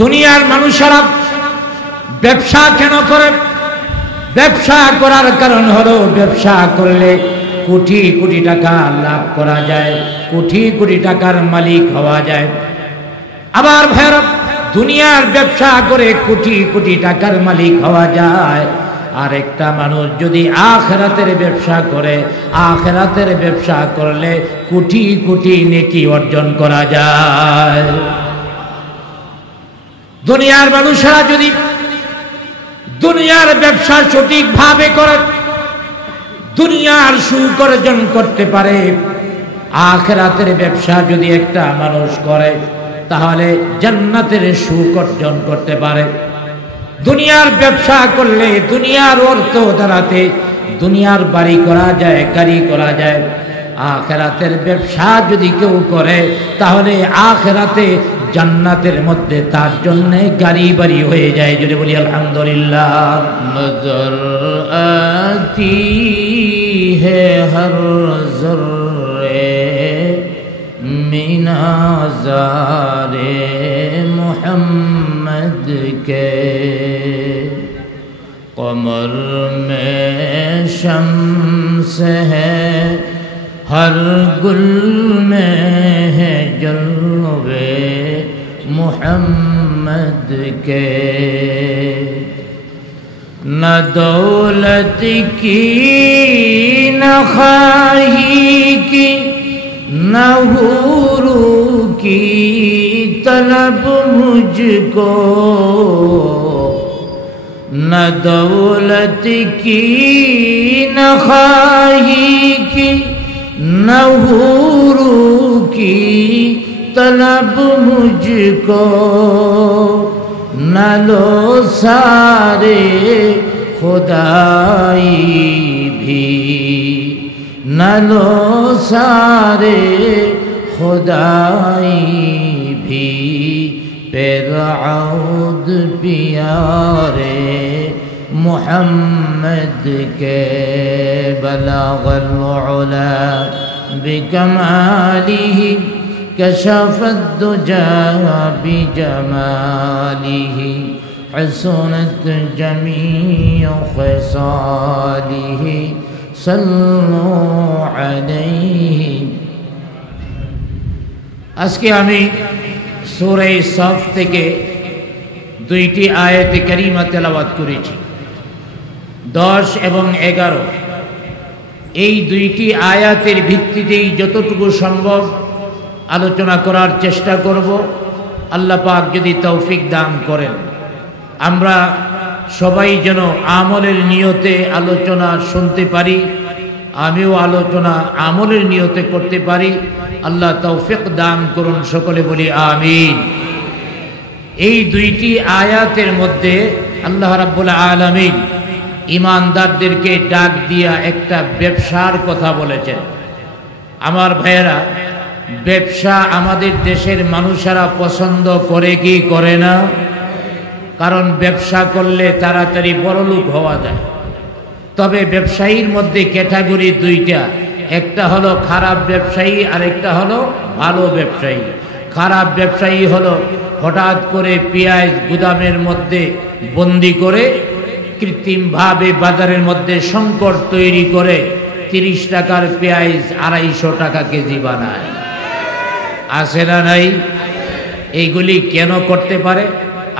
দুনিয়ার মানুষেরা ব্যবসা কেন করে? ব্যবসা করার কারণ হলো ব্যবসা করলে কোটি কোটি টাকা লাভ করা যায়, কোটি কোটি টাকার মালিক হওয়া যায়। আবার ভাইরা, দুনিয়ার ব্যবসা করে কোটি কোটি টাকার মালিক হওয়া যায়। আর একটা মানুষ যদি আখিরাতের ব্যবসা করে, আখিরাতের ব্যবসা করলে কোটি কোটি নেকি অর্জন করা যায়। দুনিয়ার মানুষেরা যদি দুনিয়ার ব্যবসা সঠিকভাবে করে, দুনিয়ার সুখ অর্জন করতে পারে, আখিরাতের ব্যবসা যদি একটা মানুষ করে তাহলে জান্নাতের সুখ অর্জন করতে পারে। দুনিয়ার ব্যবসা করলে দুনিয়ার অর্থ দ্বারাতে দুনিয়ার বাড়ি করা যায়, গাড়ি করা যায়। আখিরাতের ব্যবসা যদি কেউ করে তাহলে আখিরাতে জান্নাতের মধ্যে তার জন্য গাড়ি বাড়ি হয়ে যায়। যদি বলি আলহামদুলিল্লাহ। নজর আতি হে হর জররে মিনাজারে মোহাম্মদ কে, कमर में शम्स है, हर गुल में है जलवे मोहम्मद के। न दौलत की न ख्वाही की न हुरू की तलब मुझको, न दौलत की न ख्वाही की न हुरू की तलब मुझको, न लो सारे खुदाई भी, न लो सारे खुदाई भी, पेराउद प्यारे मोहम्मद के। बलागल उला बिकमालिही कशफत दुजा बिजमालिही, हसनत जमीअ खसालिही, सल्लु अलैहि। আজকে আমি সূরা সফ থেকে দুইটি আয়াতে কারিমা তেলাওয়াত করেছি, 10 এবং 11। এই দুইটি আয়াতের ভিত্তিতেই যতটুকু সম্ভব আলোচনা করার চেষ্টা করব। আল্লাহ পাক যদি তৌফিক দান করেন, আমরা সবাই যেন আমলের নিয়তে আলোচনা শুনতে পারি, আমিও আলোচনা আমলের নিয়তে করতে পারি। আল্লাহ তৌফিক দান করুন, সকলে বলি আমিন। এই দুইটি আয়াতের মধ্যে আল্লাহ রাব্বুল আলামিন ঈমানদারদেরকে ডাক দিয়া একটা ব্যবসার কথা বলেছেন। আমার ভাইয়েরা, ব্যবসা আমাদের দেশের মানুষেরা পছন্দ করে কি করে না? কারণ ব্যবসা করলে তাড়াতাড়ি বড়লোক হওয়া যায়। তবে ব্যবসায়ীর মধ্যে ক্যাটাগরি দুইটা, একটা হলো খারাপ ব্যবসায়ী আর একটা হলো ভালো ব্যবসায়ী। খারাপ ব্যবসায়ী হলো হঠাৎ করে পেঁয়াজ গুদামের মধ্যে বন্দি করে কৃত্রিমভাবে বাজারের মধ্যে সংকট তৈরি করে 30 টাকার পেঁয়াজ 250 টাকা কেজি বানায়। আছে না নাই? এইগুলি কেন করতে পারে?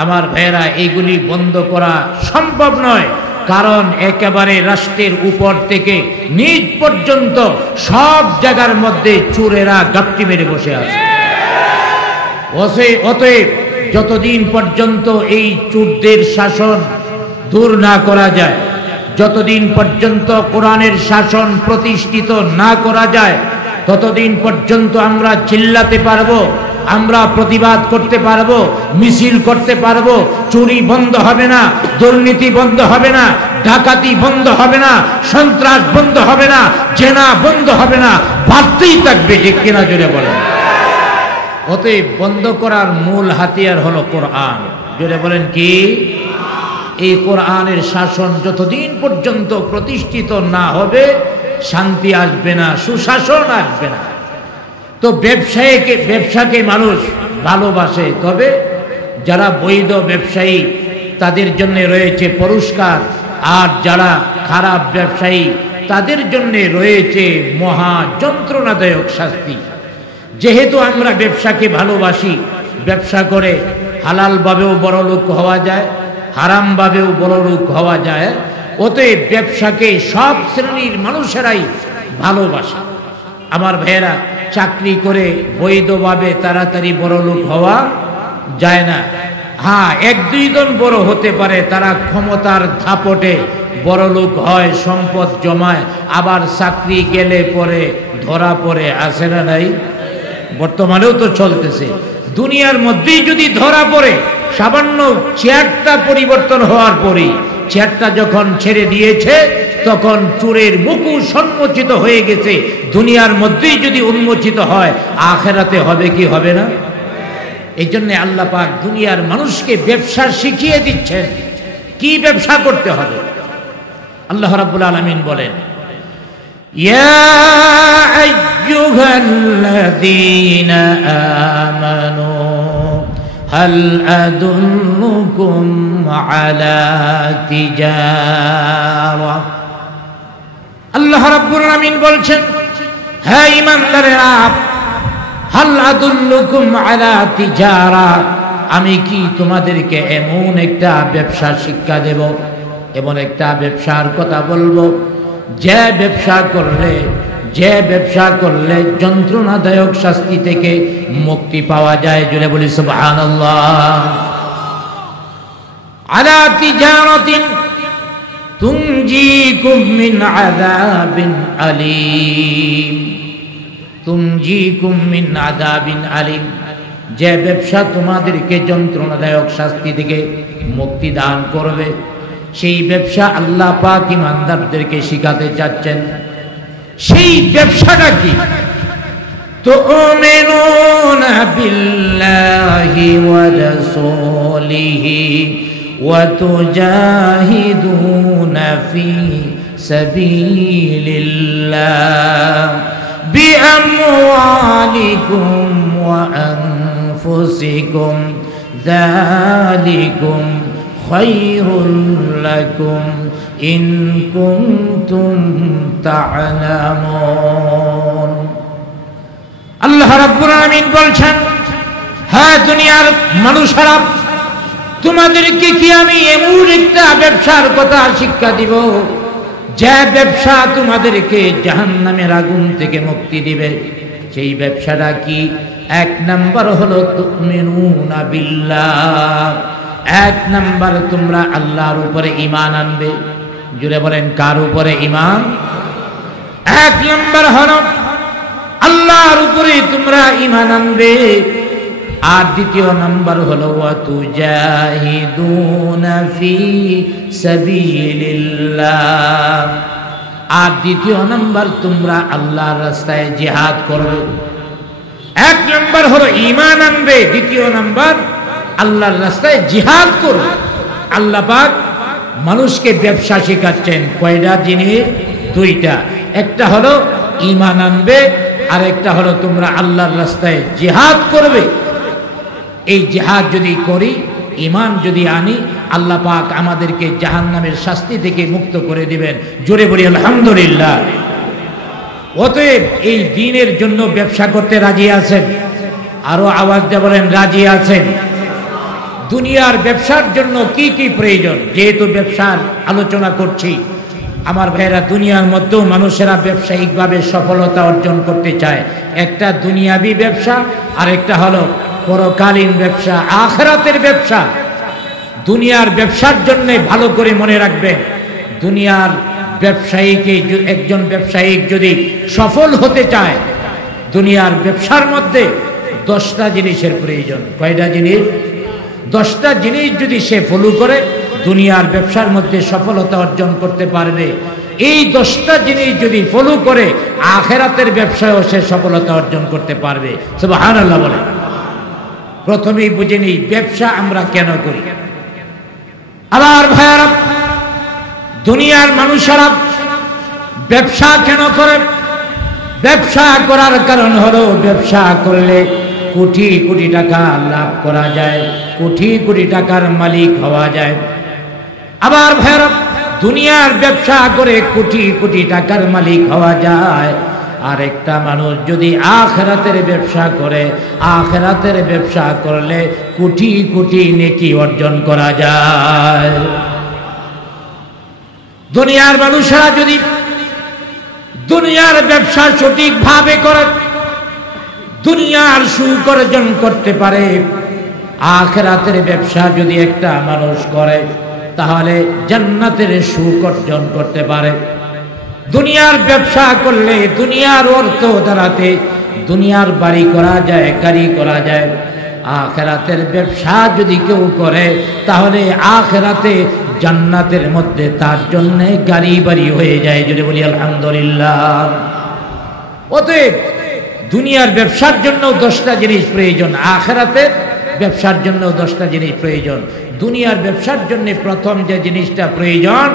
আমার ভাইয়েরা, এইগুলি বন্ধ করা সম্ভব নয়। কারণ একেবারে রাষ্ট্রের উপর থেকে নিচ পর্যন্ত সব জায়গার মধ্যে চোরেরা গাপটি মেরে বসে আছে। অতএব যতদিন পর্যন্ত এই চোরদের শাসন দূর না করা যায়, যতদিন পর্যন্ত কোরআনের শাসন প্রতিষ্ঠিত না করা যায়, ততদিন পর্যন্ত আমরা চিল্লাতে পারবো, আমরা প্রতিবাদ করতে পারবো, মিছিল করতে পারবো। চুরি বন্ধ হবে না, দুর্নীতি বন্ধ হবে না, ডাকাতি বন্ধ হবে না, সন্ত্রাস বন্ধ হবে না, জেনা বন্ধ হবে না, বাড়তেই থাকবে। ঠিক কিনা জোরে বলেন? অতএব বন্ধ করার মূল হাতিয়ার হলো কোরআন। জোরে বলেন কি? এই কোরআনের শাসন যতদিন পর্যন্ত প্রতিষ্ঠিত না হবে শান্তি আসবে না, সুশাসন আসবে না। তো ব্যবসাকে মানুষ ভালোবাসে, তবে যারা বৈধ ব্যবসায়ী তাদের জন্য রয়েছে পুরস্কার, আর যারা খারাপ ব্যবসায়ী তাদের জন্য রয়েছে মহা যন্ত্রণাদায়ক শাস্তি। যেহেতু আমরা ব্যবসাকে ভালোবাসি, ব্যবসা করে হালালভাবেও বড়লোক হওয়া যায়, হারামভাবেও বড়লোক হওয়া যায়, অতএব ব্যবসাকে সব শ্রেণীর মানুষেরাই ভালোবাসে। আমার ভাইয়েরা, চাকরি করে বৈধভাবে তাড়াতাড়ি বড়লোক হওয়া যায় না। হ্যাঁ, 1-2 জন বড় হতে পারে, তারা ক্ষমতার দাপটে বড়লোক হয়, সম্পদ জমায়, আবার চাকরি গেলে পরে ধরা পড়ে, আসে না নাই? বর্তমানেও তো চলতেছে। দুনিয়ার মধ্যেই যদি ধরা পড়ে, সামান্য চেয়ারটা পরিবর্তন হওয়ার পরেই, চেয়ারটা যখন ছেড়ে দিয়েছে তখন চোরের মুখোশ উন্মোচিত হয়ে গেছে। দুনিয়ার মধ্যেই যদি উন্মোচিত হয়, আখেরাতে হবে কি হবে না? এই জন্য আল্লাহ পাক দুনিয়ার মানুষকে ব্যবসা শিখিয়ে দিচ্ছেন, কি ব্যবসা করতে হবে। আল্লাহ রাব্বুল আলামিন বলেন, ইয়া আইয়ুহাল্লাযীনা আমানু হাল আদুল্লুকুম আলা তিজারা। আল্লাহ রাব্বুল আলামিন বলছেন, হে ঈমানদারেরা, হাল আদুল্লুকুম আলা তিজারা, আমি কি তোমাদেরকে এমন একটা ব্যবসা শিক্ষা দেব, এমন একটা ব্যবসার কথা বলবো যে ব্যবসা করলে যন্ত্রণাদায়ক শাস্তি থেকে মুক্তি পাওয়া যায়। জুড়ে বলি সুবহানাল্লাহ। আলা তিজারাতিন তুনজিকুম মিন আযাবিন আলীম, তুনজিকুম মিন আযাবিন আলীম, যে ব্যবসা তোমাদেরকে যন্ত্রণাদায়ক শাস্তি থেকে মুক্তি দান করবে, সেই ব্যবসা আল্লাহ পাক ঈমানদারদেরকে শিখাতে চাচ্ছেন। সেই ব্যবসাটা কি? তুমিনুনা বিল্লাহি ওয়া রাসূলিহি ওয়া তুজাহিদুনা ফি সাবিলিল্লাহ বিআমওয়ালিকুম ওয়া আনফুসিকুম যালিকুম খায়রুল লাকুম ইন কুনতুম তা'লামুন। আল্লাহ রাব্বুল আলামিন বলছেন, হ্যাঁ দুনিয়ার মানুষেরা, তোমাদেরকে কি আমি এমন একটা ব্যবসার কথা শিক্ষা দিব যে ব্যবসা তোমাদেরকে জাহান্নামের আগুন থেকে মুক্তি দিবে। সেই ব্যবসাটা কি? 1 নাম্বার হলো তুমিনুনা বিল্লাহ, 1 নাম্বার তোমরা আল্লাহর উপরে ঈমান আনবে। জুড়ে বলেন, কার উপরে ঈমান? 1 নাম্বার হলো আল্লাহর উপরে তোমরা ঈমান আনবে। আর 2 নাম্বার হলো ওয়া তুজাহিদুনা ফি সাবিলিল্লাহ, আর 2 নাম্বার তোমরা আল্লাহর রাস্তায় জিহাদ করবে। 1 নাম্বার হলো ঈমান আনবে, 2 নাম্বার আল্লাহর রাস্তায় জিহাদ করবে। আল্লাহ পাক মানুষকে ব্যবসা শেখাচ্ছেন কয়টা জিনিস? 2টা। একটা হলো ঈমান আনবে, আর একটা হলো তোমরা আল্লাহর রাস্তায় জিহাদ করবে। এই জিহাদ যদি করি, ঈমান যদি আনি, আল্লাহ পাক আমাদেরকে জাহান্নামের শাস্তি থেকে মুক্ত করে দিবেন। জোরে বলি আলহামদুলিল্লাহ। অতএব এই দ্বীনের জন্য ব্যবসা করতে রাজি আছেন? আরো আওয়াজ দিয়ে বলেন, রাজি আছেন? দুনিয়ার ব্যবসার জন্য কি কি প্রয়োজন? যেহেতু ব্যবসার আলোচনা করছি, আমার ভাইয়েরা, দুনিয়ার মধ্যেও মানুষেরা ব্যবসায়িকভাবে সফলতা অর্জন করতে চায়। একটা দুনিয়াবি ব্যবসা, আর একটা হলো পরকালীন ব্যবসা, আখিরাতের ব্যবসা। দুনিয়ার ব্যবসার জন্য ভালো করে মনে রাখবেন, দুনিয়ার ব্যবসায়ীকে, একজন ব্যবসায়িক যদি সফল হতে চায়, দুনিয়ার ব্যবসার মধ্যে 10টা জিনিসের প্রয়োজন। কয়টা জিনিস? 10টা জিনিস যদি সে ফলো করে, দুনিয়ার ব্যবসার মধ্যে সফলতা অর্জন করতে পারবে। এই 10টা জিনিস যদি ফলো করে, আখিরাতের ব্যবসায়ও সে সফলতা অর্জন করতে পারবে। সুবহানাল্লাহ বলে। প্রথমেই বুঝে নিই ব্যবসা আমরা কেন করি। আবার ভাইয়ারা, দুনিয়ার মানুষেরা ব্যবসা কেন করে? ব্যবসা করার কারণ হলো, ব্যবসা করলে কোটি কোটি টাকা লাভ করা যায়, কোটি কোটি টাকার মালিক হওয়া যায়। আবার ভাইরা, দুনিয়ার ব্যবসা করে কোটি কোটি টাকার মালিক হওয়া যায়। আর একটা মানুষ যদি আখিরাতের ব্যবসা করে, আখিরাতের ব্যবসা করলে কোটি কোটি নেকি অর্জন করা যায়। দুনিয়ার মানুষরা যদি দুনিয়ার ব্যবসা সঠিকভাবে করে, দুনিয়ার সুখ অর্জন করতে পারে, আখিরাতের ব্যবসা যদি একটা মানুষ করে তাহলে জান্নাতের সুখ অর্জন করতে পারে। দুনিয়ার ব্যবসা করলে দুনিয়ার অর্থ দ্বারাতে দুনিয়ার বাড়ি করা যায়, গাড়ি করা যায়। আখিরাতের ব্যবসা যদি কেউ করে তাহলে আখিরাতে জান্নাতের মধ্যে তার জন্য গাড়ি বাড়ি হয়ে যায়। যদি বলি আলহামদুলিল্লাহ। অতএব দুনিয়ার ব্যবসার জন্য 10টা জিনিস প্রয়োজন, আখিরাতের ব্যবসার জন্য 10টা জিনিস প্রয়োজন। দুনিয়ার ব্যবসার জন্য প্রথম যে জিনিসটা প্রয়োজন,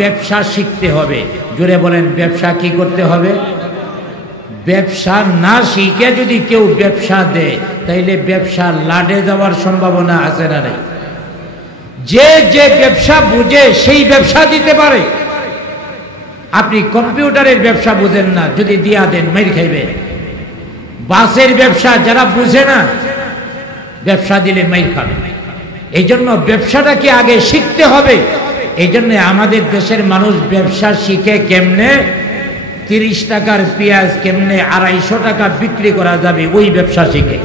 ব্যবসা শিখতে হবে। জোরে বলেন, ব্যবসা কি করতে হবে? ব্যবসা না শিখে যদি কেউ ব্যবসা দেয় তাইলে ব্যবসা লাডে যাওয়ার সম্ভাবনা আছে না নাই? যে যে ব্যবসা বুঝে সেই ব্যবসা দিতে পারে। আপনি কম্পিউটারের ব্যবসা বুঝেন না, যদি দিয়া দেন মাইর খাইবে। বাসের ব্যবসা যারা বুঝে না, ব্যবসা দিলে মাইর খাবে। এই জন্য ব্যবসাটাকে আগে শিখতে হবে। এই জন্য আমাদের দেশের মানুষ ব্যবসা শিখে কেমনে 30 টাকার পেঁয়াজ কেমনে 250 টাকা বিক্রি করা যাবে, ওই ব্যবসা শিখে।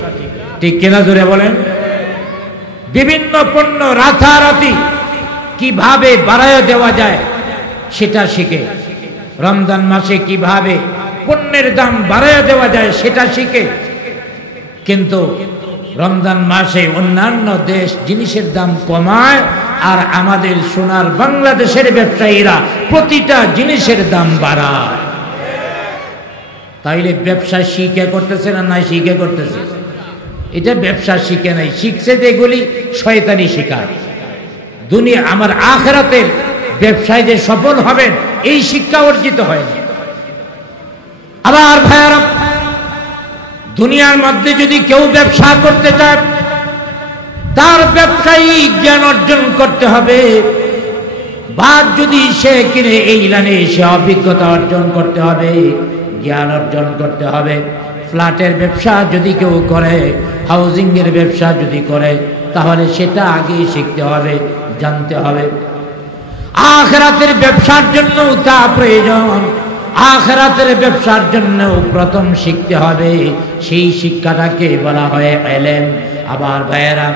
ঠিক কিনা জোরে বলেন? বিভিন্ন পণ্য রাতারাতি কিভাবে বাড়ায় দেওয়া যায় সেটা শিখে। রমজান মাসে কিভাবে পণ্যের দাম বাড়ায় দেওয়া যায় সেটা শিখে। কিন্তু রমজান মাসে অন্যান্য দেশ জিনিসের দাম কমায়, আর আমাদের সোনার বাংলাদেশের ব্যবসায়ীরা প্রতিটা জিনিসের দাম বাড়ায়। তাইলে ব্যবসা শিখে করতেছে না, নাই শিখে করতেছে? এটা ব্যবসা শিখে নাই, শিখছে যেগুলি শয়তানি শিকার। দুনিয়া আমার আখিরাতের ব্যবসায় যে সফল হবেন এই শিক্ষা অর্জিত হয়নি। আবার ভাইয়ারা, দুনিয়ার মধ্যে যদি কেউ ব্যবসা করতে চায় তার ব্যবসায়ী জ্ঞান অর্জন করতে হবে। বা যদি সে কিনে এই লাইনে সে অভিজ্ঞতা অর্জন করতে হবে, জ্ঞান অর্জন করতে হবে। ফ্ল্যাটের ব্যবসা যদি কেউ করে, হাউজিং এর ব্যবসা যদি করে, তাহলে সেটা আগে শিখতে হবে, জানতে হবে। আখিরাতের ব্যবসার জন্য তা প্রয়োজন। আখিরাতের ব্যবসার জন্য প্রথম শিখতে হবে, সেই শিক্ষাটাকে বলা হয় ইলম। আবার ভাইয়েরা,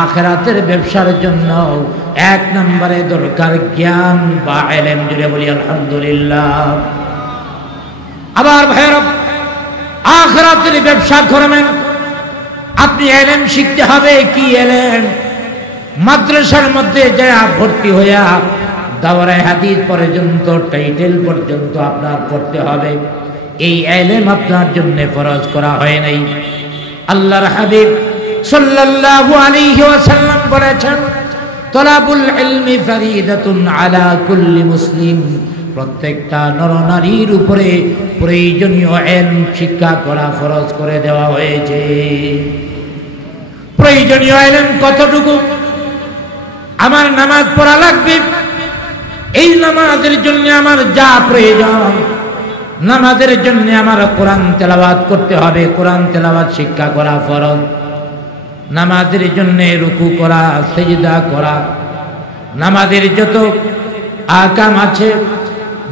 আখিরাতের ব্যবসার জন্য 1 নম্বরে দরকার জ্ঞান বা ইলম। জুড়ে বলি আলহামদুলিল্লাহ। আবার ভাইয়েরা, আখিরাতের ব্যবসা করবেন আপনি ইলম শিখতে হবে। কি ইলম? মাদ্রাসার মধ্যে যা ভর্তি হইয়া দাওরায়ে হাদিস পর্যন্ত, টাইটেল পর্যন্ত আপনার পড়তে হবে। এই ইলম আপনার জন্য ফরজ করা হয় নাই। আল্লাহর হাবিব সাল্লাল্লাহু আলাইহি ওয়াসাল্লাম বলেছেন, তলাবুল ইলমি ফরিদাতুন আলা কুল্লি মুসলিম। প্রত্যেকটা নরনারীর উপরে প্রয়োজনীয় ইলম শিক্ষা করা ফরজ করে দেওয়া হয়েছে। প্রয়োজনীয় ইলম কতটুকু? আমার নামাজ পড়া লাগবে, এই নামাজের জন্য আমার যা প্রয়োজন, নামাজের জন্য আমার কোরআন তেলাওয়াত করতে হবে, কোরআন তেলাওয়াত শিক্ষা করা ফরজ। নামাজের জন্য রুকু করা, সিজদা করা, নামাজের যত আহকাম আছে,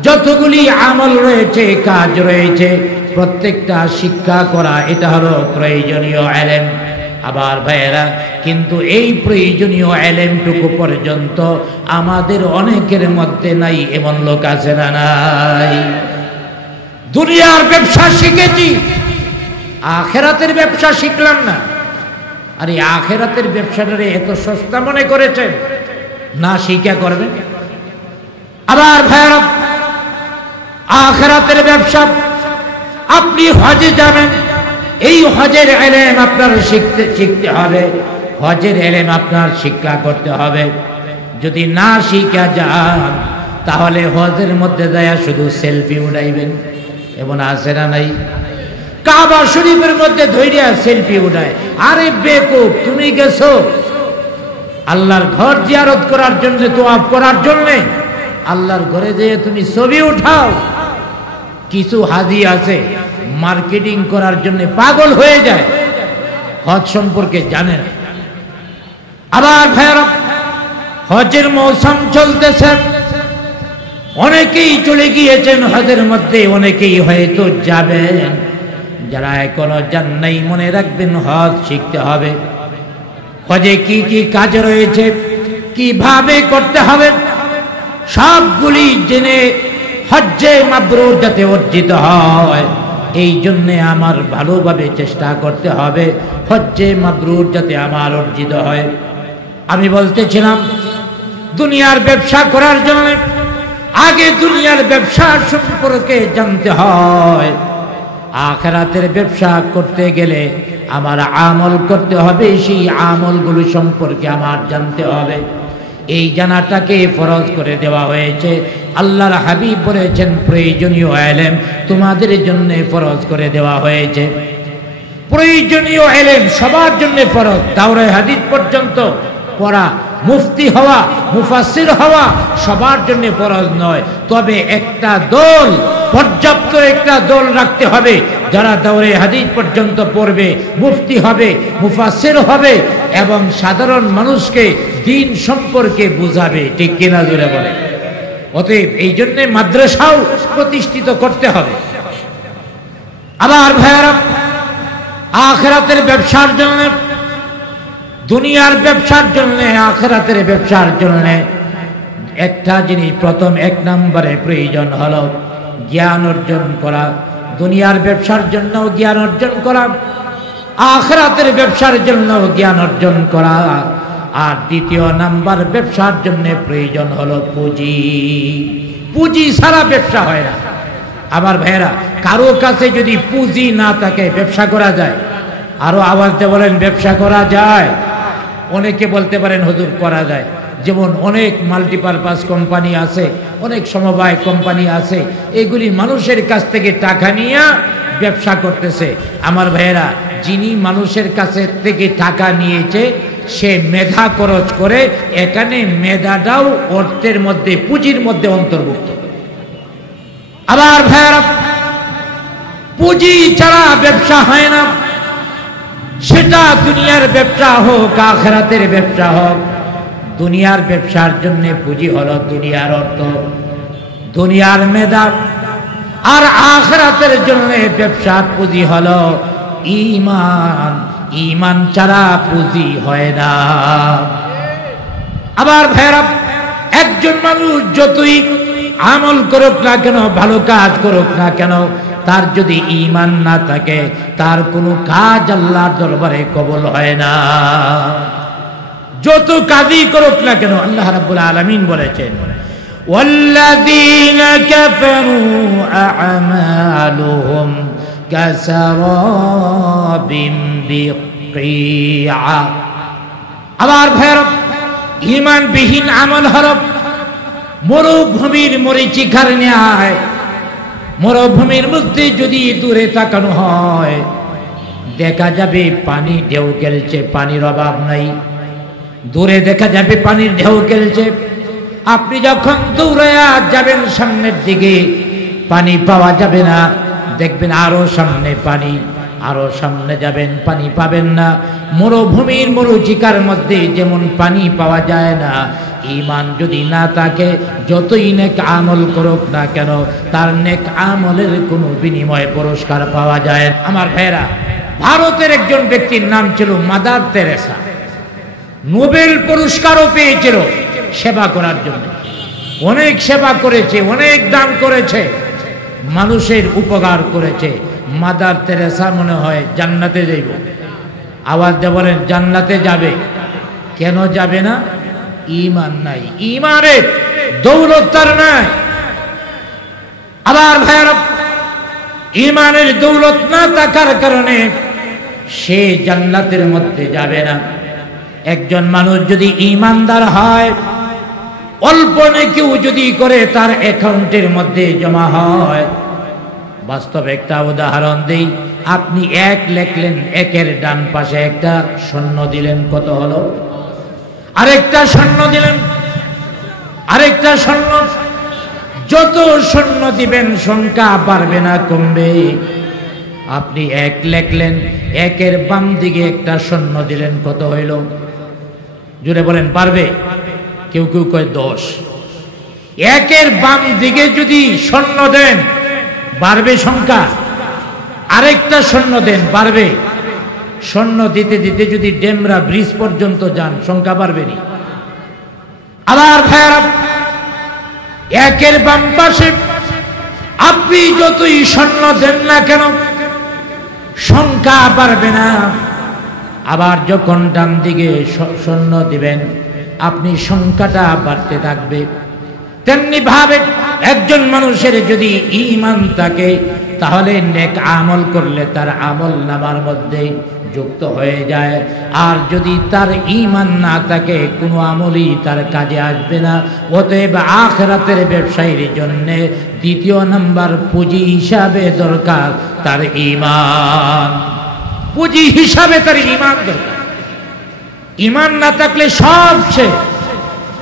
যতগুলি আমল রয়েছে, কাজ রয়েছে, প্রত্যেকটা শিক্ষা করা, এটা হলো প্রয়োজনীয় ইলম। আবার ভাইয়েরা, কিন্তু এই প্রয়োজনীয় ইলমটুকু পর্যন্ত আমাদের অনেকের মধ্যে নাই। এমন লোক আছে না নাই? দুনিয়ার ব্যবসা শিখেছি, আখিরাতের ব্যবসা শিখলাম না। আর এই আখিরাতের ব্যবসাটারে এত সস্তা মনে করেছেন, না শিক্ষা করবেন। আবার ভাইয়েরা, আখিরাতের ব্যবসা, আপনি হজে যাবেন, এই হজের ইলম আপনার শিখতে হবে, হজের ইলম আপনার শিক্ষা করতে হবে। যদি না শিখা যান তাহলে হজের মধ্যে যায় শুধু সেলফি উঠাইবেন। এমন আছে না নাই? কাবা শরীফের মধ্যে ধৈর্য সেলফি উঠায়। আরে বেকুব, তুমি গেছো আল্লাহর ঘর জিয়ারত করার জন্য, তোয়াফ করার জন্য, আল্লাহর ঘরে যেয়ে তুমি ছবি উঠাও। কিছু হাজি আছে মার্কেটিং করার জন্য পাগল হয়ে যায়, হজ সম্পর্কে জানে না। আবার ভাইরা, হজের মৌসুম চলতেছে, অনেকেই চলে গিয়েছেন হজের মধ্যে, অনেকেই হয়তো যাবেন। যারা এখনো যান নাই, মনে রাখবেন হজ শিখতে হবে। হজে কি কি কাজ রয়েছে, কিভাবে করতে হবে, সবগুলি জেনে হজ্জে মাবরুর যাতে অর্জিত হয়, এই জন্যে আমার ভালোভাবে চেষ্টা করতে হবে হজ্জে মাবরুর যাতে আমার অর্জিত হয়। আমি বলতেছিলাম, দুনিয়ার ব্যবসা করার জন্য আগে দুনিয়ার ব্যবসা সম্পর্কে জানতে হয়। আখিরাতের ব্যবসা করতে গেলে আমার আমল করতে হবে, সেই আমলগুলো সম্পর্কে আমার জানতে হবে। এই জানাটাকে ফরজ করে দেওয়া হয়েছে। আল্লাহর হাবিব বলেছেন, প্রয়োজনীয় ইলম তোমাদের জন্য ফরজ করে দেওয়া হয়েছে। প্রয়োজনীয় ইলম সবার জন্য ফরজ। দাওরে হাদিস পর্যন্ত পড়া, মুফতি হওয়া, মুফাসসির হওয়া সবার জন্য ফরজ নয়। তবে একটা দল, পর্যাপ্ত একটা দল রাখতে হবে যারা দাওরে হাদিস পর্যন্ত পড়বে, মুফতি হবে, মুফাসসির হবে এবং সাধারণ মানুষকে দ্বীন সম্পর্কে বুঝাবে। ঠিক কিনা জোরে বলে? অতএব এই জন্য মাদ্রাসাও প্রতিষ্ঠিত করতে হবে। আবার ভাইয়ারা, আখিরাতের ব্যবসার জন্য, দুনিয়ার ব্যবসার জন্য, আখিরাতের ব্যবসার জন্য একটা জিনিস, প্রথম এক নম্বরে প্রয়োজন হলো জ্ঞান অর্জন করা। দুনিয়ার ব্যবসার জন্য জ্ঞান অর্জন করা, আখিরাতের ব্যবসার জন্য জ্ঞান অর্জন করা। আর দ্বিতীয় নাম্বার ব্যবসার জন্য প্রয়োজন হলো পুঁজি। পুঁজি ছাড়া ব্যবসা হয় না। আমার ভাইয়েরা, কারো কাছে যদি পুঁজি না থাকে ব্যবসা করা যায়? আরো আওয়াজে বলেন, ব্যবসা করা যায়? অনেকে বলতে পারেন হুজুর করা যায়। যেমন অনেক মাল্টিপারপাস কোম্পানি আছে, অনেক সমবায় কোম্পানি আছে, এগুলি মানুষের কাছ থেকে টাকা নিয়ে ব্যবসা করতেছে। আমার ভাইয়েরা, যিনি মানুষের কাছে থেকে টাকা নিয়েছে সে মেধা খরচ করে, এখানে মেধাটাও অর্থের মধ্যে, পুঁজির মধ্যে অন্তর্ভুক্ত। আবার ভাইয়েরা, পুঁজি ছাড়া ব্যবসা হয় না। সেটা দুনিয়ার ব্যবসা হোক, আখিরাতের ব্যবসা হোক। দুনিয়ার ব্যবসার জন্য পুঁজি হলো দুনিয়ার অর্থ, দুনিয়ার মেধা। আর আখিরাতের জন্য ব্যবসার পুঁজি হলো ঈমান। ঈমান ছাড়া পুঁজি হয় না। আবার ভাইরা, একজন মানুষ যতই আমল করুক না কেন, ভালো কাজ করুক না কেন, তার যদি ঈমান না থাকে তার কোনো কাজ আল্লাহর দরবারে কবুল হয় না। যত কাজই করুক না কেন, আল্লাহ রাব্বুল আলামিন বলেছেন, ওয়াল্লাযীনা কাফারু আ'মালুহুম কাসারাবিন বিকিআ। আবার ভাইরা, ঈমানবিহীন আমল হলো মরুভূমির মরীচিকার ন্যায়। মরুভূমির মধ্যে যদি দূরে তাকানো হয়, দেখা যাবে পানি ঢেউ খেলছে, পানির অভাব নাই। দূরে দেখা যাবে পানির ঢেউ খেলছে। আপনি যখন দৌড়ে যাবেন সামনের দিকে, পানি পাওয়া যাবে না। দেখবেন আরো সামনে পানি, আরো সামনে যাবেন, পানি পাবেন না। মরুভূমির মরুচিকার মধ্যে যেমন পানি পাওয়া যায় না, ঈমান যদি না থাকে যতই নেক আমল করুক না কেন, তার নেক আমলের কোনো বিনিময় পুরস্কার পাওয়া যায়। আমার ভাইরা, ভারতের একজন ব্যক্তির নাম ছিল মাদার তেরেসা। নোবেল পুরস্কারও পেয়েছিল সেবা করার জন্য। অনেক সেবা করেছে, অনেক দান করেছে, মানুষের উপকার করেছে। মাদার তেরেসা মনে হয় জান্নাতে যাইব। আওয়াজ দিয়ে বলেন, জান্নাতে যাবে। কেন যাবে না? ঈমান নাই, ঈমানের দৌলত তার নাই। আবার ভাইরা, ঈমানের দৌলত না থাকার কারণে সে জান্নাতের মধ্যে যাবে না। একজন মানুষ যদি ঈমানদার হয়, অল্প নেকিও যদি করে তার অ্যাকাউন্টের মধ্যে জমা হয়। বাস্তব একটা উদাহরণ দেই। আপনি এক লেখলেন, একের ডান পাশে একটা শূন্য দিলেন, কত হলো? আরেকটা শূন্য দিলেন, আরেকটা শূন্য। যত শূন্য দিবেন সংখ্যা বাড়বে না কমবে? আপনি এক লেখলেন, একের বাম দিকে একটা শূন্য দিলেন, কত হইল? জুড়ে বলেন, পারবে? কেউ কেউ কয় 10। একের বাম দিকে যদি শূন্য দেন বাড়বে সংখ্যা? আরেকটা শূন্য দেন, বাড়বে? শূন্য দিতে দিতে যদি ডেমরা ব্রিজ পর্যন্ত যান সংখ্যা বাড়বে নি? আবার ভাইরা, একের বাম পাশে আপনি যতই শূন্য দেন না কেন সংখ্যা বাড়বে না। আবার যখন ডান দিকে শূন্য দিবেন আপনি সংখ্যাটা বাড়তে থাকবে। তেমনি ভাবে একজন মানুষের যদি ঈমান থাকে তাহলে নেক আমল করলে তার আমল নামার মধ্যে যুক্ত হয়ে যায়। আর যদি তার ঈমান না থাকে কোনো আমলই তার কাজে আসবে না। অতএব আখিরাতের ব্যবসায়ীর জন্য দ্বিতীয় নাম্বার পুঁজি হিসাবে দরকার তার ঈমান। পুঁজি হিসাবে তার ঈমান দরকার। ঈমান না থাকলে সব শেষ।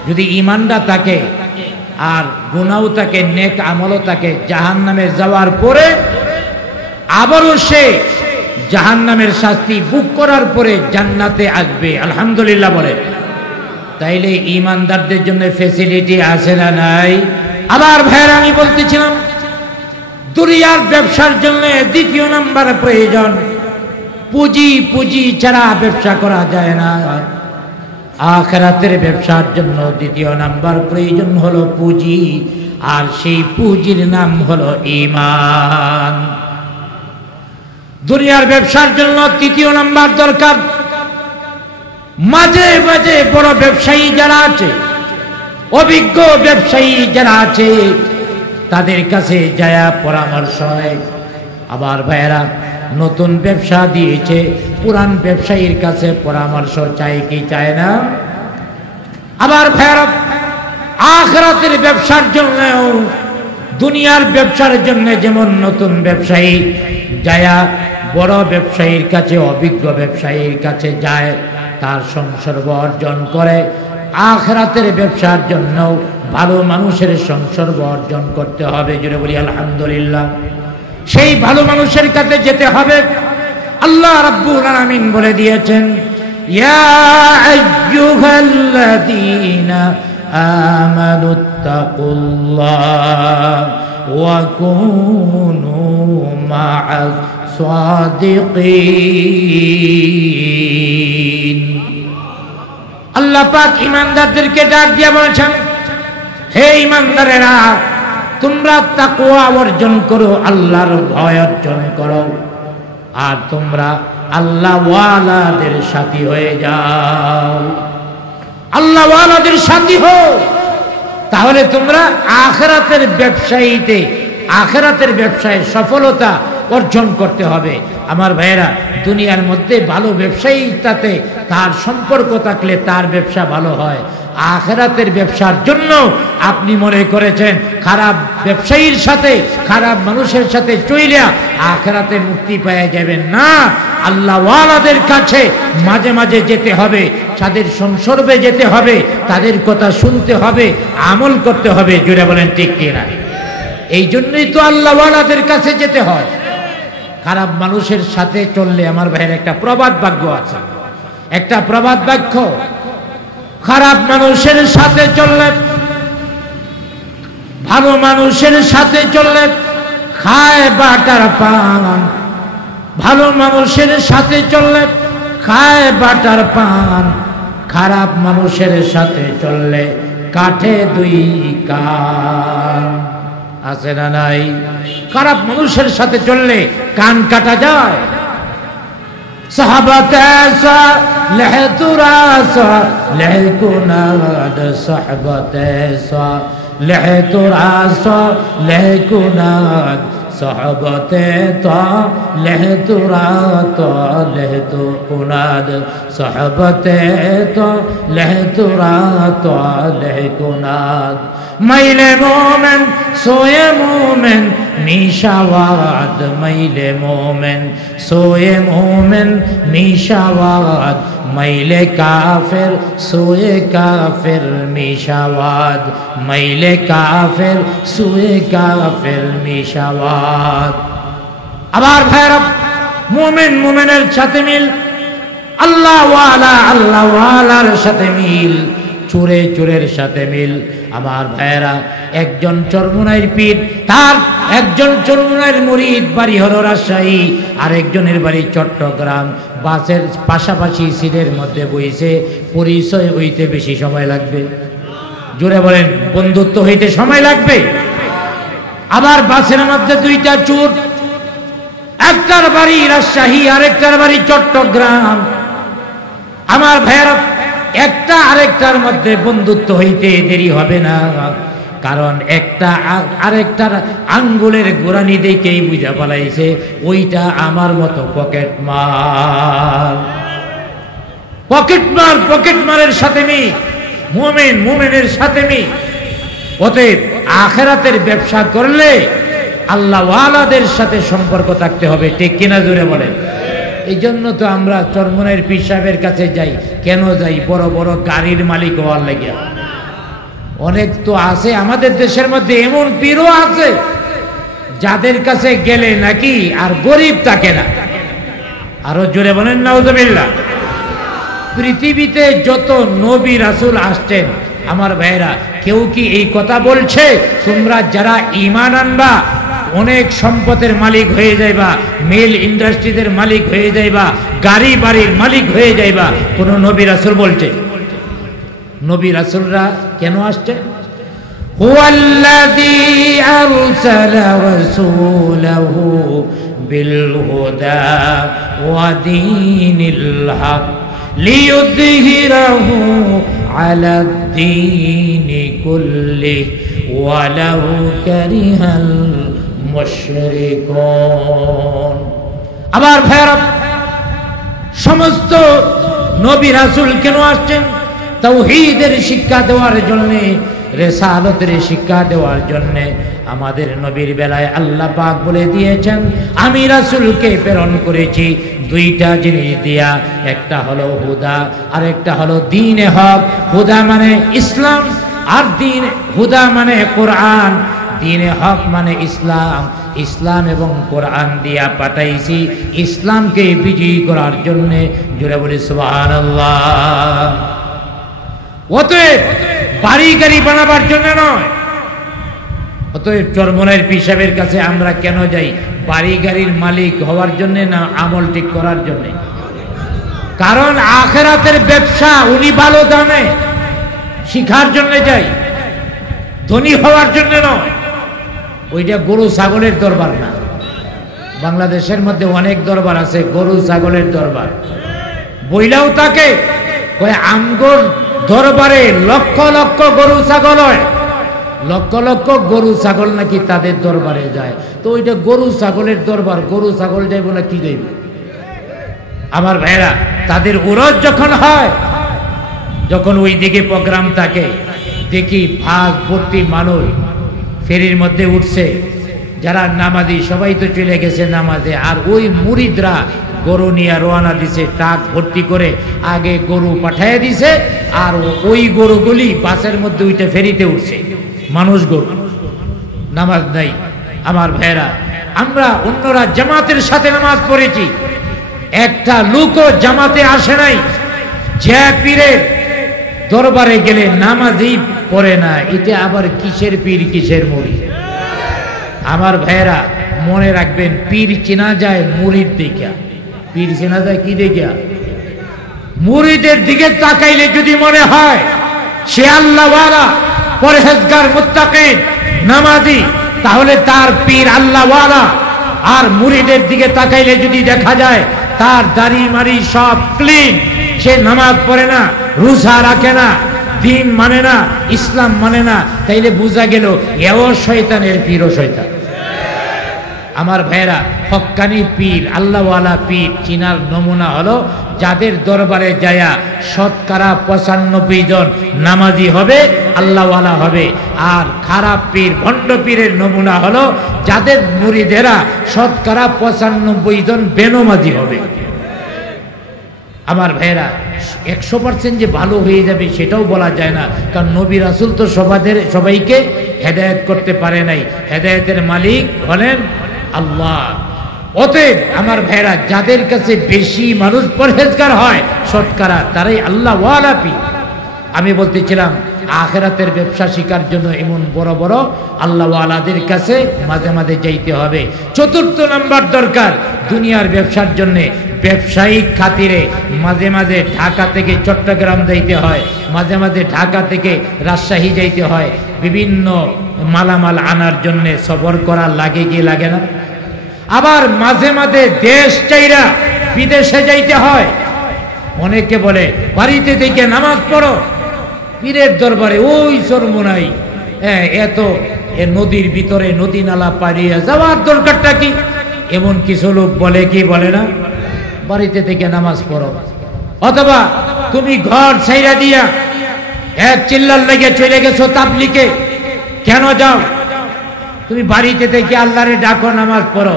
যদি ঈমানটা থাকে আর গুনাহও থাকে, নেক আমলও থাকে, জাহান্নামে যাওয়ার পরে আবারও সে জাহান্নামের শাস্তি ভোগ করার পরে জান্নাতে আসবে, আলহামদুলিল্লাহ বলে। তাইলে ঈমানদারদের জন্য ফ্যাসিলিটি আছে না নাই? আবার ভাইরা, আমি বলতেছিলাম দুনিয়ার ব্যবসার জন্য দ্বিতীয় নাম্বার প্রয়োজন পুঁজি। পুঁজি ছাড়া ব্যবসা করা যায় না। আখিরাতের ব্যবসার জন্য দ্বিতীয় নাম্বার প্রয়োজন হলো পুঁজি, আর সেই পুঁজির নাম হলো ঈমান। দুনিয়ার ব্যবসার জন্য তৃতীয় নাম্বার দরকার। মাঝে মাঝে বড় ব্যবসায়ী যারা আছে, অভিজ্ঞ ব্যবসায়ী যারা আছে, তাদের কাছে যায় পরামর্শ নেয়। আবার ভাইয়েরা, নতুন ব্যবসা দিয়েছে, পুরান ব্যবসায়ীর কাছে পরামর্শ চাই কি চায় না? আবার ভাইয়েরা, আখিরাতের ব্যবসার জন্য, দুনিয়ার ব্যবসার জন্য যেমন নতুন ব্যবসায়ী যায় বড় ব্যবসায়ীর কাছে, অভিজ্ঞ ব্যবসায়ীর কাছে যায়, তার সংসর্গ অর্জন করে, আখিরাতের ব্যবসার জন্য ভালো মানুষের সংসর্গ অর্জন করতে হবে। জুড়ে বলি আলহামদুলিল্লাহ। সেই ভালো মানুষের কাছে যেতে হবে। আল্লাহ রাব্বুল আলামিন বলে দিয়েছেন, ইয়া আইয়ুহাল্লাযীনা আমানুত্তাকুল্লাহ ওয়া কুনু মা'আস সাদিকিন। আল্লাহ পাক ঈমানদারদেরকে ডাক দিয়ে বলেছেন, হে ঈমানদারেরা, তোমরা তাকওয়া অর্জন করো, আল্লাহর ভয় অর্জন করো, আর তোমরা আল্লাহ ওয়ালাদের সাথী হয়ে যাও। আল্লাহ ওয়ালাদের সাথী হও, তাহলে তোমরা আখিরাতের ব্যবসায়ীতে, আখিরাতের ব্যবসায় সফলতা অর্জন করতে হবে। আমার ভাইয়েরা, দুনিয়ার মধ্যে ভালো ব্যবসায়ী তাতে তার সম্পর্ক থাকলে তার ব্যবসা ভালো হয়। আখিরাতের ব্যবসার জন্য আপনি মনে করেছেন খারাপ ব্যবসায়ীর সাথে, খারাপ মানুষের সাথে চইলা আখিরাতে মুক্তি পেয়ে যাবেন না। আল্লাহ ওয়ালাদের কাছে মাঝে মাঝে যেতে হবে, তাদের সংসর্গে যেতে হবে, তাদের কথা শুনতে হবে, আমল করতে হবে। জুড়ে বলেন ঠিক কিনা? এই জন্যই তো আল্লাহ ওয়ালাদের কাছে যেতে হয়। খারাপ মানুষের সাথে চললে, আমার ভাইয়ের একটা প্রবাদ বাক্য আছে, একটা প্রবাদ বাক্য, খারাপ মানুষের সাথে চললে, ভালো মানুষের সাথে চললে খায় বাটার পান। ভালো মানুষের সাথে চললে খায় বাটার পান, খারাপ মানুষের সাথে চললে কাটে দুই কান। আছে না নাই? খারাপ মানুষের সাথে চললে কান কাটা যায়। صحبت صالح تراسا لهكناد صحبت صالح تراسا لهكناد صحبتے تو لہترا تو لہتو کناد صحبتے تو لہترا تو لہکناد میل مومن سوئے مومن میشاواد میل مومن سوئے مومن میشاواد میل کافر سوئے کافر میشاواد میل کافر سوئے کافر میشاواد আবার ভাইরা মুমিন মুমিনের সাথে মিল আল্লাহ ওয়ালার সাথে মিল চোরে চোরের সাথে মিল আমার ভাইরা একজন চরমুনাইর পীর তার একজন চরমুনাইর মুরিদ বাড়ি হলো রাজশাহী আর একজনের বাড়ি চট্টগ্রাম বাসের পাশাপাশি সিটের মধ্যে বইছে পরিচয় হইতে বেশি সময় লাগবে জোরে বলেন বন্ধুত্ব হইতে সময় লাগবে আবার বাসের মধ্যে দুইটা চোর একটার বাড়ি রাজশাহী আরেকটার বাড়ি চট্টগ্রাম আমার ভাইরা একটা আরেকটার মধ্যে বন্ধুত্ব হইতে দেরি হবে না কারণ একটা আরেকটার আঙ্গুলের গোড়ানি দেখেই বুঝা পালাইছে ওইটা আমার মতো পকেট মারের সাথে মুমিনের সাথে অতএব আখিরাতের ব্যবসা করলে আল্লাহ ওয়ালাদের সাথে সম্পর্ক থাকতে হবে ঠিক কিনা জোরে বলেন এই জন্য তো আমরা চরমুনাইর পীর সাহেবের কাছে যাই কেন যাই বড় বড় গাড়ির মালিক হওয়ার লাগে অনেক তো আছে আমাদের দেশের মধ্যে এমন পীরও আছে যাদের কাছে গেলে নাকি আর গরিব থাকে না আরো জোরে বলেন নাউজুবিল্লাহ পৃথিবীতে যত নবী রাসূল আসছেন আমার ভাইরা কেউ কি এই কথা বলছে তোমরা যারা ঈমান আনবা অনেক সম্পদের মালিক হয়ে যাইবা মেল ইন্ডাস্ট্রিদের মালিক হয়ে যাইবা গাড়ি বাড়ির মালিক হয়ে যাইবা কোন নবী রাসূল বলছে নবী রাসূলরা কেন আসছে হুয়াল্লাযী আরসালা রাসূলাহু বিল হুদা ওয়া দীনিল হক লিইয়ুযহিরাহু আলাদ দীনি কুল্লিহি ওয়ালাউ কারিহাল মুশরিকুন আবার ভাইরা সমস্ত নবী রাসূল কেন আসছেন তাওহীদের শিক্ষা দেওয়ার জন্য রিসালাতের শিক্ষা দেওয়ার জন্য আমাদের নবীর বেলায় আল্লাহ পাক বলে দিয়েছেন আমি রাসূলকে প্রেরণ করেছি দুইটা জিনিস দিয়া একটা হলো হুদা আর একটা হলো দ্বীনে হক হুদা মানে ইসলাম আর দ্বীন হুদা মানে কোরআন দ্বীনে হক মানে ইসলাম ইসলাম এবং কোরআন দিয়া পাঠাইছি ইসলামকে বিজয়ী করার জন্য জোরে বলি সুবহানাল্লাহ অতএব বাড়ি গাড়ি বানাবার জন্য নয় অতএব চরমুনাইর পীর সাহেবের কাছে আমরা কেন যাই বাড়ি গাড়ির মালিক হওয়ার জন্য না আমল ঠিক করার জন্য কারণ আখিরাতের ব্যবসা উনি ভালো দামে শিখার জন্য যাই ধনী হওয়ার জন্য নয় ওইটা গরু ছাগলের দরবার না বাংলাদেশের মধ্যে অনেক দরবার আছে গরু ছাগলের দরবার বইলাও তাকে ওই আমগর দরবারে লক্ষ লক্ষ গরু ছাগল হয় লক্ষ লক্ষ গরু ছাগল নাকি তাদের দরবারে যায় তো ওইটা গরু ছাগলের দরবার গরু ছাগল যাইব না কি যাইব আমার ভাইরা তাদের উরস যখন হয় যখন ওই দিকে প্রোগ্রাম থাকে দেখি ভাগ ভর্তি মানুষ ফেরির মধ্যে উঠছে যারা নামাজি সবাই তো চলে গেছে নামাজে আর ওই মুরিদরা গরু নিয়ে রওনা দিছে ট্রাক ভর্তি করে আগে গরু পাঠিয়ে দিছে আর ওই গরুগুলি বাসের মধ্যে উঠে ফেরিতে উঠছে মানুষ গরু নামাজ নাই আমার ভাইরা আমরা অন্যরা জামাতের সাথে নামাজ পড়েছি একটা লোকও জামাতে আসে নাই যে পীরের দরবারে গেলে নামাজই পড়ে না এটা আবার কিসের পীর কিসের মুরিদ আমার ভাইরা মনে রাখবেন পীর চেনা যায় মুরিদ দেখা পীর চেনা যায় কি দেখা মুরিদের দিকে তাকাইলে যদি মনে হয় সে আল্লাহওয়ালা পরহেজগার মুত্তাকিন নামাজি তাহলে তার পীর আল্লাহওয়ালা আর মুরিদের দিকে তাকাইলে যদি দেখা যায় তার দাড়ি মারি সব ক্লিন সে নামাজ পড়ে না রোজা রাখে না দ্বীন মানে না ইসলাম মানে না তাইলে বোঝা গেল এও শয়তানের পীরও শয়তান আমার ভাইয়েরা, হক্কানি পীর, আল্লাহওয়ালা পীর চিনার নমুনা হলো যাদের দরবারে যায়া শতকরা 95 জন নামাজি হবে, আল্লাহওয়ালা হবে। আর খারাপ পীর, ভণ্ড পীরের নমুনা হলো যাদের মুরিদেরা শতকরা 95 জন বেনমাজি হবে। আমার ভাইয়েরা, 100% যে ভালো হয়ে যাবে সেটাও বলা যায় না, কারণ নবী রাসূল তো সবাইকে হেদায়েত করতে পারে নাই। হেদায়েতের মালিক হলেন আল্লাহ। অতএব আমার ভাইয়েরা, যাদের কাছে বেশি মানুষ পরহেজগার হয় শতকরা, তারাই আল্লাহ ওয়ালা পীর। আমি বলতেছিলাম আখিরাতের ব্যবসা শিকার জন্য এমন বড় বড় আল্লাহ ওয়ালাদের কাছে মাঝে মাঝে যাইতে হবে। চতুর্থ নাম্বার দরকার দুনিয়ার ব্যবসার জন্য ব্যবসায়িক খাতিরে মাঝে মাঝে ঢাকা থেকে চট্টগ্রাম যাইতে হয়, মাঝে মাঝে ঢাকা থেকে রাজশাহী যাইতে হয়। বিভিন্ন মালামাল আনার জন্য সফর করা লাগে কি লাগে না? আবার মাঝে মাঝে দেশ চাইরা বিদেশে যাইতে হয়। অনেকে বলে বাড়িতে থেকে নামাজ পড়ো, পীরের দরবারে ওই চরমোনাই এত নদীর ভিতরে নদী নালা পাড়িয়ে যাওয়ার দরকারটা কি? এমন কিছু লোক বলে কি বলে না, বাড়িতে থেকে নামাজ পড়ো। অথবা তুমি ঘর ছাইরা দিয়া এক চিল্লার লেগে চলে গেছো তাবলিগে, কেন যাও? তুমি বাড়িতে থেকে আল্লাহরে ডাকো, নামাজ পড়ো।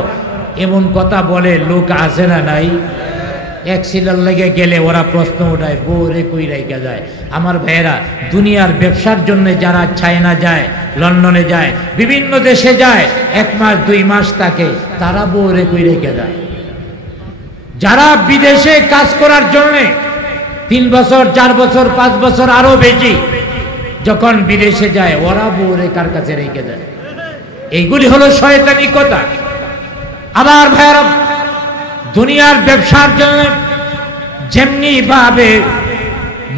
এমন কথা বলে লোক আছে না নাই? এক চিল্লার লেগে গেলে ওরা প্রশ্ন উঠায়, বউরে কই রাইখা যায়? আমার ভাইয়েরা, দুনিয়ার ব্যবসার জন্য যারা চায়না যায়, লন্ডনে যায়, বিভিন্ন দেশে যায়, 1 মাস 2 মাস থাকে, তারা বউরে কই রাইখা যায়। যারা বিদেশে কাজ করার জন্য 3 বছর 4 বছর 5 বছর আরো বেশি যখন বিদেশে যায়, ওরা বউরে কার কাছে রেখে যায়? এইগুলি হলো শয়তানি কথা। আবার ভাইরা, দুনিয়ার ব্যবসার জন্য যেমনি ভাবে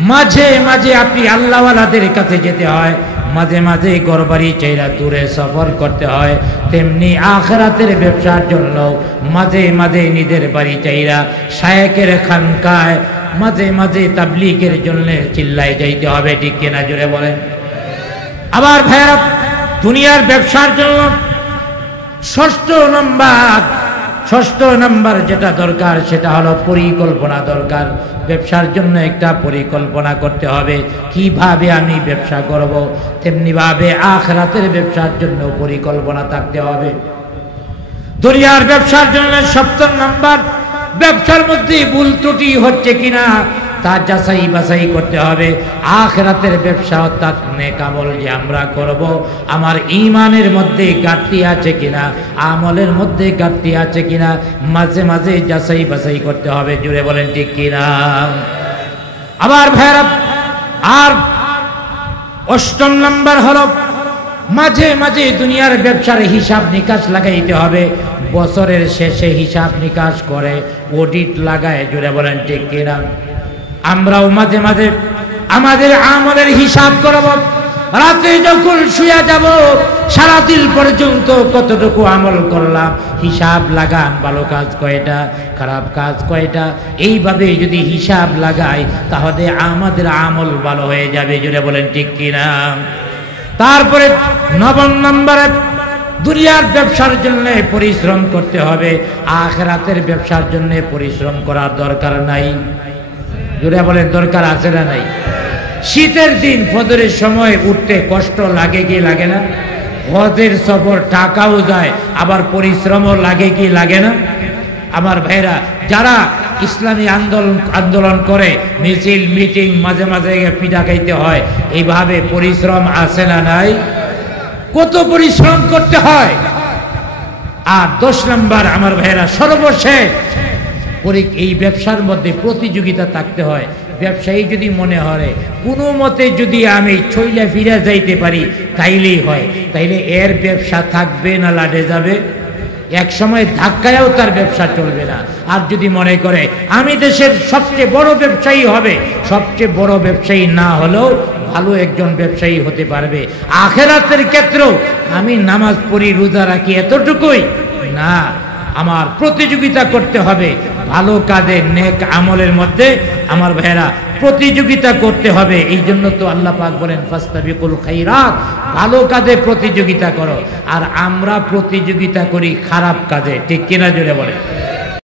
মাঝে মাঝে আপনি আল্লাহওয়ালাদের কাছে যেতে হয়, মাঝে মাঝে ঘরবাড়ি চাইরা দূরে সফর করতে হয়, তেমনি আখিরাতের ব্যবসার জন্য মাঝে মাঝে নিজের বাড়ি চাইরা শায়েখের খানকায়, মাঝে মাঝে তাবলীগের জন্য চিল্লায় যাইতে হবে। ঠিক কিনা জোরে বলেন? আবার ভাইরা, দুনিয়ার ব্যবসার জন্য ষষ্ঠ নাম্বার যেটা দরকার সেটা হলো পরিকল্পনা দরকার। ব্যবসার জন্য একটা পরিকল্পনা করতে হবে, কিভাবে আমি ব্যবসা করব। তেমনি ভাবে আখিরাতের ব্যবসার জন্য পরিকল্পনা থাকতে হবে। দুনিয়ার ব্যবসার জন্য 7 নাম্বার, ব্যবসার মধ্যে ভুল ত্রুটি হচ্ছে কিনা তা যাচাই বাছাই করতে হবে। আখিরাতের ব্যবসা অর্থাৎ নেক আমল যে আমরা করব, আমার ঈমানের মধ্যে ঘাটতি আছে কিনা, আমলের মধ্যে ঘাটতি আছে কিনা, মাঝে মাঝে যাচাই বাছাই করতে হবে। জুড়ে বলেন ঠিক কিনা? আবার ভাইরা, আর 8 নাম্বার হলো মাঝে মাঝে দুনিয়ার ব্যবসার হিসাব নিকাশ লাগাইতে হবে। বছরের শেষে হিসাব নিকাশ করে অডিট লাগায়। জুড়ে বলেন ঠিক কিনা? আমরাও মাঝে মাঝে আমাদের আমলের হিসাব করব। রাতে যখন শুয়ে যাব, সারাদিন পর্যন্ত কতটুকু আমল করলাম হিসাব লাগান। ভালো কাজ কয়টা, খারাপ কাজ কয়টা, এইভাবে যদি হিসাব লাগাই তাহলে আমাদের আমল ভালো হয়ে যাবে। জুড়ে বলেন ঠিক কিনা? তারপরে 9 নম্বরে দুনিয়ার ব্যবসার জন্য পরিশ্রম করতে হবে, আখিরাতের ব্যবসার জন্য পরিশ্রম করার দরকার নাই। জুড়ে বলেন দরকার আছে না নাই? শীতের দিন ফজরের সময় উঠতে কষ্ট লাগে কি লাগে না? হজের সফর টাকাও যায়, আবার পরিশ্রমও লাগে কি লাগে না? আমার ভাইরা, যারা ইসলামী আন্দোলন করে, মিছিল মিটিং মাঝে মাঝে পিঠা খাইতে হয়, এইভাবে পরিশ্রম আছে না নাই? কত পরিশ্রম করতে হয়। আর 10 নম্বর আমার ভাইরা, সর্বশেষ এই ব্যবসার মধ্যে প্রতিযোগিতা থাকতে হয়। ব্যবসায়ী যদি মনে হয় কোনো মতে যদি আমি ছইলা ফিরে যাইতে পারি তাইলেই হয়, তাইলে এর ব্যবসা থাকবে না লাটে যাবে? এক সময় ধাক্কায়ও তার ব্যবসা চলবে না। আর যদি মনে করে আমি দেশের সবচেয়ে বড় ব্যবসায়ী হবে, সবচেয়ে বড় ব্যবসায়ী না হলেও ভালো একজন ব্যবসায়ী হতে পারবে। আখিরাতের ক্ষেত্রেও আমি নামাজ পড়ি, রোজা রাখি, এতটুকুই না, আমার প্রতিযোগিতা করতে হবে ভালো কাজে, নেক আমলের মধ্যে। আমার ভাইয়েরা, প্রতিযোগিতা করতে হবে। এই জন্য তো আল্লাহ পাক বলেন ফাস্তাবিকুল খাইরাত, ভালো কাজে প্রতিযোগিতা করো। আর আমরা প্রতিযোগিতা করি খারাপ কাজে, ঠিক কিনা জোরে বলেন।